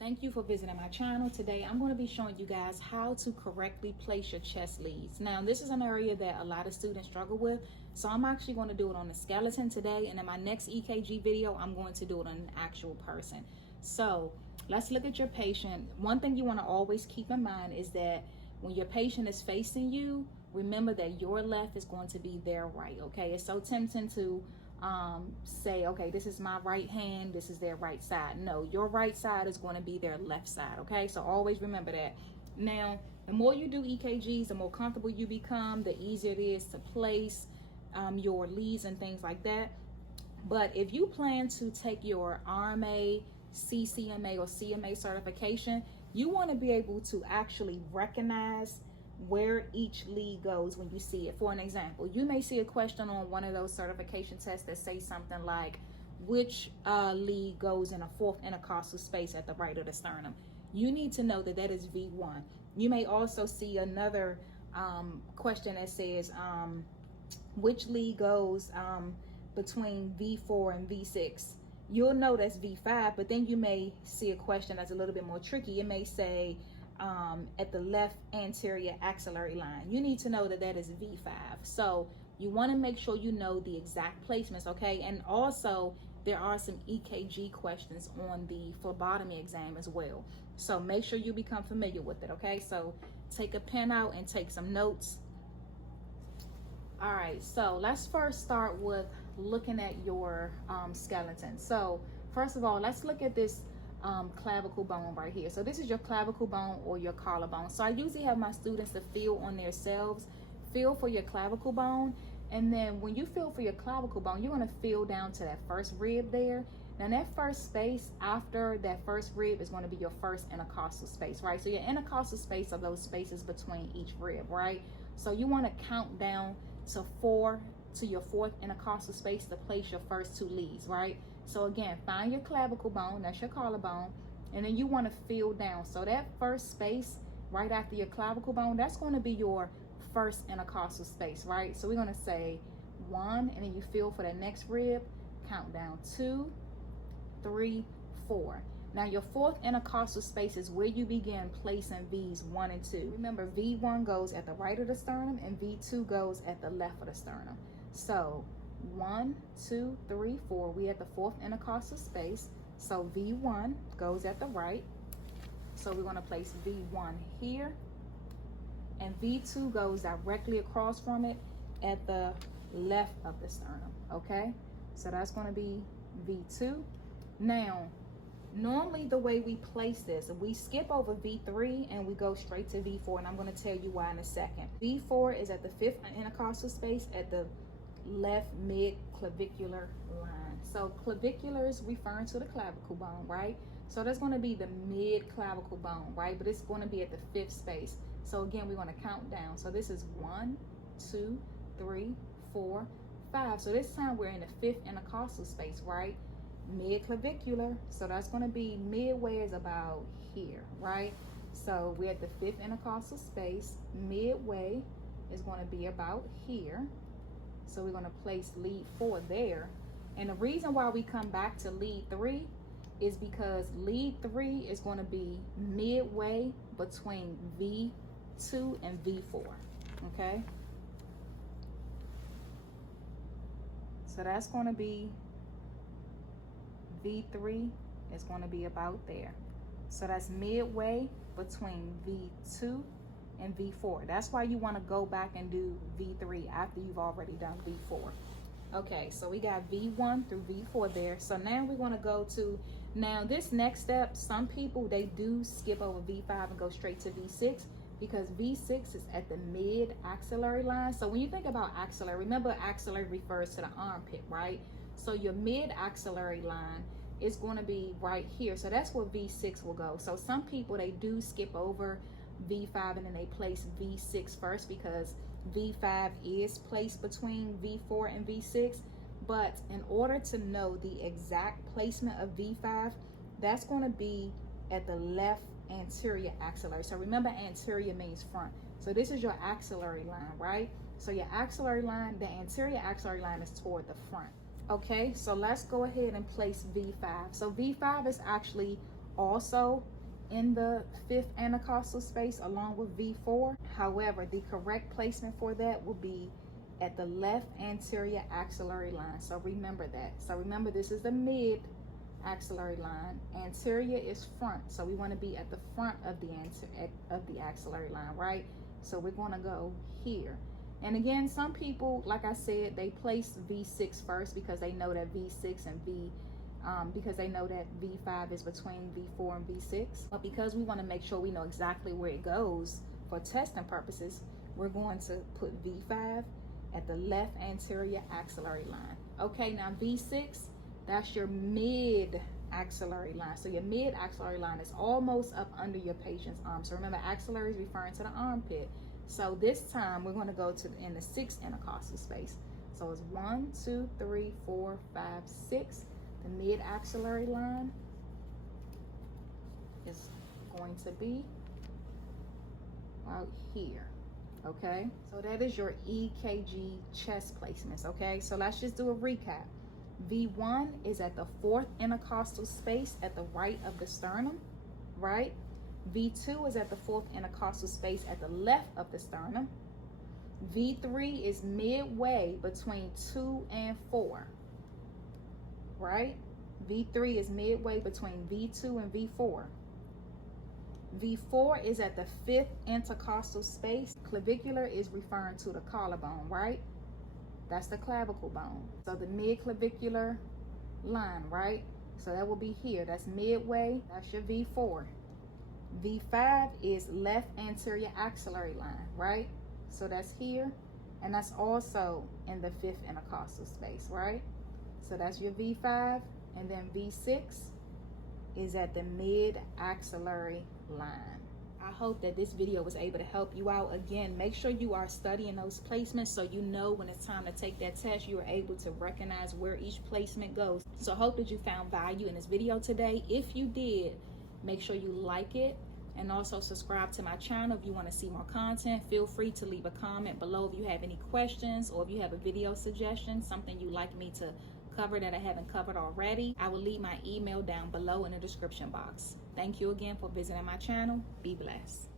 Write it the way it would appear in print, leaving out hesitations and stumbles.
Thank you for visiting my channel. Today I'm going to be showing you guys how to correctly place your chest leads. Now this is an area that a lot of students struggle with, so I'm actually going to do it on the skeleton today, and in my next EKG video I'm going to do it on an actual person. So let's look at your patient. One thing you want to always keep in mind is that when your patient is facing you, remember that your left is going to be their right. Okay, it's so tempting to say, okay, this is my right hand, this is their right side. No, your right side is going to be their left side. Okay, so always remember that. Now the more you do EKGs, the more comfortable you become, the easier it is to place your leads and things like that. But if you plan to take your RMA, CCMA, or CMA certification, you want to be able to actually recognize where each lead goes when you see it. For an example, you may see a question on one of those certification tests that say something like, which lead goes in a fourth intercostal space at the right of the sternum? You need to know that that is V1. You may also see another question that says, which lead goes between V4 and V6? You'll know that's V5, but then you may see a question that's a little bit more tricky. It may say, at the left anterior axillary line. You need to know that that is V5. So you want to make sure you know the exact placements, okay? And also there are some EKG questions on the phlebotomy exam as well. So make sure you become familiar with it, okay? So take a pen out and take some notes. All right, so let's first start with looking at your skeleton. So first of all, let's look at this clavicle bone right here. So this is your clavicle bone or your collarbone. So I usually have my students to feel on themselves, feel for your clavicle bone, and then when you feel for your clavicle bone, you're going to feel down to that first rib there. Now that first space after that first rib is going to be your first intercostal space, right? So your intercostal space are those spaces between each rib, right? So you want to count down to 4 to your fourth intercostal space to place your first 2 leads, right? So again, find your clavicle bone, that's your collarbone, and then you want to feel down. So that first space right after your clavicle bone, that's going to be your first intercostal space, right? So we're going to say 1, and then you feel for the next rib, count down 2, 3, 4. Now your fourth intercostal space is where you begin placing V's 1 and 2. Remember, V1 goes at the right of the sternum and V2 goes at the left of the sternum. So 1, 2, 3, 4, we at the fourth intercostal space. So V1 goes at the right. So we're going to place V1 here, and V2 goes directly across from it at the left of the sternum. Okay, so that's going to be V2. Now normally the way we place this, we skip over V3 and we go straight to V4, and I'm going to tell you why in a second. V4 is at the fifth intercostal space at the left mid clavicular line. So clavicular is referring to the clavicle bone, right? So that's going to be the mid clavicle bone, right? But it's going to be at the fifth space. So again, we're going to count down. So this is 1, 2, 3, 4, 5. So this time we're in the fifth intercostal space, right? Mid clavicular. So that's going to be midway is about here, right? So we're at the fifth intercostal space. Midway is going to be about here. So we're going to place lead 4 there. And the reason why we come back to lead 3 is because lead 3 is going to be midway between V2 and V4. Okay. So that's going to be V3 is going to be about there. So that's midway between V2 and V4. That's why you want to go back and do V3 after you've already done V4. Okay, so we got V1 through V4 there. So now we're going to go to, now this next step, some people, they do skip over V5 and go straight to V6 because V6 is at the mid axillary line. So when you think about axillary, remember axillary refers to the armpit, right? So your mid axillary line is going to be right here. So that's where V6 will go. So some people, they do skip over V5 and then they place V6 first because V5 is placed between V4 and V6. But in order to know the exact placement of V5, that's going to be at the left anterior axillary. So remember, anterior means front. So this is your axillary line, right? So your axillary line, the anterior axillary line is toward the front. Okay, so let's go ahead and place V5. So V5 is actually also in the 5th intercostal space along with V4. However, the correct placement for that will be at the left anterior axillary line. So remember that. So remember, this is the mid axillary line. Anterior is front, so we want to be at the front of the axillary line, right? So we're going to go here. And again, some people, like I said, they place V6 first because they know that V6 and because they know that V5 is between V4 and V6. But because we want to make sure we know exactly where it goes for testing purposes, we're going to put V5 at the left anterior axillary line. Okay, now V6, that's your mid axillary line. So your mid axillary line is almost up under your patient's arm. So remember, axillary is referring to the armpit. So this time we're going to go to in the 6th intercostal space. So it's 1, 2, 3, 4, 5, 6. The mid axillary line is going to be out here. Okay, so that is your EKG chest placements. Okay, so let's just do a recap. V1 is at the 4th intercostal space at the right of the sternum, right? V2 is at the 4th intercostal space at the left of the sternum. V3 is midway between 2 and 4, right? V3 is midway between V2 and V4. V4 is at the 5th intercostal space. Clavicular is referring to the collarbone, right? That's the clavicle bone. So the mid-clavicular line, right? So that will be here. That's midway. That's your V4. V5 is left anterior axillary line, right? So that's here. And that's also in the 5th intercostal space, right? So that's your V5. And then V6 is at the mid-axillary line. I hope that this video was able to help you out. Again, make sure you are studying those placements so you know when it's time to take that test, you are able to recognize where each placement goes. So I hope that you found value in this video today. If you did, make sure you like it and also subscribe to my channel. If you want to see more content, feel free to leave a comment below if you have any questions or if you have a video suggestion, something you'd like me to cover that I haven't covered already. I will leave my email down below in the description box. Thank you again for visiting my channel. Be blessed.